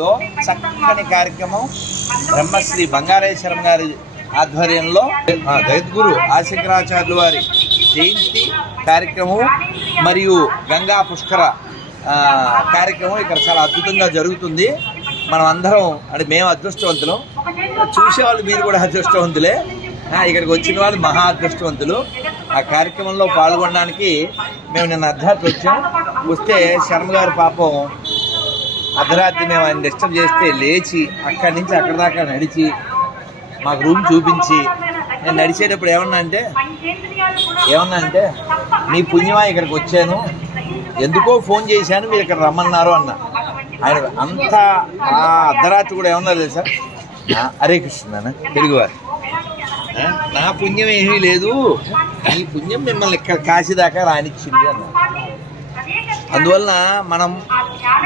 లో చక్కని కార్యక్రమం బ్రహ్మశ్రీ బంగారేశ్వరం గారి ఆధ్వర్యంలో జగద్గురు ఆశంకరాచార్యుల వారి జయంతి కార్యక్రమం మరియు గంగా పుష్కర కార్యక్రమం ఇక్కడ చాలా అద్భుతంగా జరుగుతుంది. మనం అందరం అంటే మేము అదృష్టవంతులం, చూసేవాళ్ళు మీరు కూడా అదృష్టవంతులే, ఇక్కడికి వచ్చిన వాళ్ళు మహా అదృష్టవంతులు. ఆ కార్యక్రమంలో పాల్గొనడానికి మేము నిన్న అర్ధరాత్రి వస్తే శర్మ గారి పాపం అర్ధరాత్రి మేము ఆయన డిస్టర్బ్ చేస్తే లేచి అక్కడి నుంచి అక్కడ దాకా నడిచి మాకు రూమ్ చూపించి, నేను నడిచేటప్పుడు ఏమన్నా అంటే మీ పుణ్యమా ఇక్కడికి వచ్చాను, ఎందుకో ఫోన్ చేశాను మీరు ఇక్కడ రమ్మన్నారు అన్న. ఆయన అంతా ఆ అర్ధరాత్రి కూడా ఏమన్నారు తెలుసా, హరే కృష్ణ తెలుగువారు, నా పుణ్యం ఏమీ లేదు, ఈ పుణ్యం మిమ్మల్ని ఇక్కడ కాశీ దాకా రానిచ్చింది అన్నారు. అందువలన మనం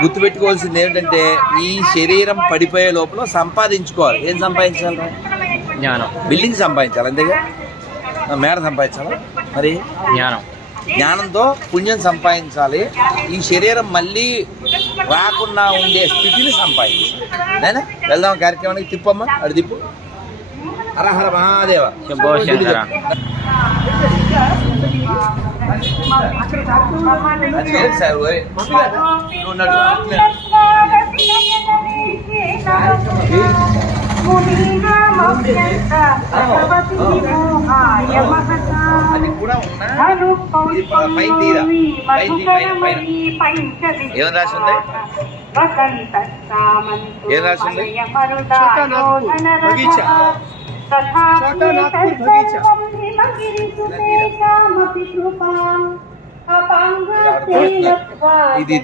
గుర్తుపెట్టుకోవాల్సింది ఏమిటంటే ఈ శరీరం పడిపోయే లోపల సంపాదించుకోవాలి. ఏం సంపాదించాలి? జ్ఞానం. బిల్డింగ్ సంపాదించాలి, అంతేగా మేడ సంపాదించాలి, మరి జ్ఞానంతో పుణ్యం సంపాదించాలి. ఈ శరీరం మళ్ళీ రాకుండా ఉండే స్థితిని సంపాదించాలి. నేనా వెళ్దాం కార్యక్రమానికి. తిప్పమ్మా, అడి తిప్పు. హరహర మహాదేవ. అది కూడా ఉన్నా పైన తీరా, ఏమని రాసి ఉంది? ఏం రాసి ఉంది? బగీచా. ఇది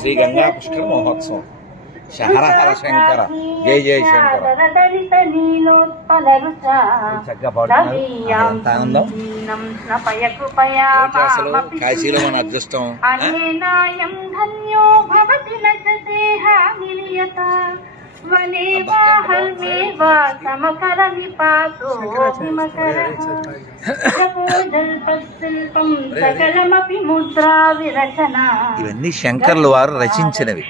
శ్రీ గంగా పుష్కర మహోత్సవం. హర శంకర, జయ జయ శంకర. చక్కగా పాడుతున్నారు, ఎంత ఆనందం. అసలు కాశీలో మన అదృష్టం. ఇవన్నీ శంకర్లు వారు రచించినవి.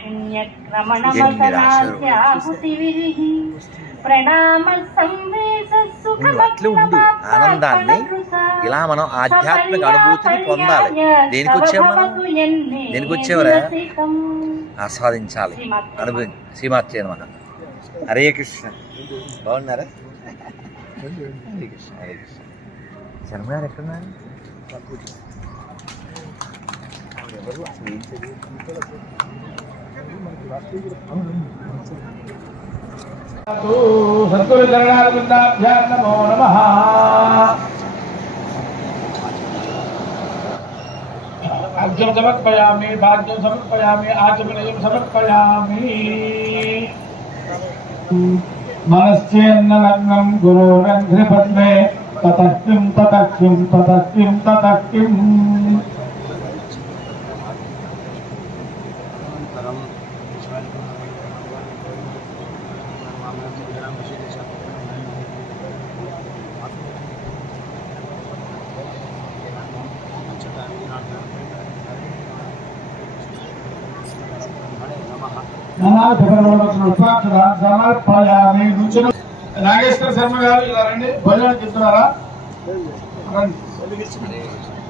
అట్లా ఉండు ఆనందాన్ని, ఇలా మనం ఆధ్యాత్మిక అనుభూతిని పొందాలి. దేనికి వచ్చేవరా? ఆస్వాదించాలి, అనుభవం. శ్రీమాత్రే నమః. హరే కృష్ణ. బాగున్నారా? హరే కృష్ణ, హరే కృష్ణ. శర్మ గారు ఎక్కడున్నారు? ఎవరు అసలు ఏం నమో నమః. అర్ఘ్యం సమర్పయామి, భాగ్యం సమర్పయామి, ఆచమనీయం సమర్పయామి. మనశ్చేన్నలగ్నం గురోరఘ్రపద్మే తతఃకిం తతఃకిం తతఃకిం తతఃకిం. సమర్పయామి. నాగేశ్వర శర్మ గారు ఇలా రండి, భోజనం చెప్తున్నారా? రండి.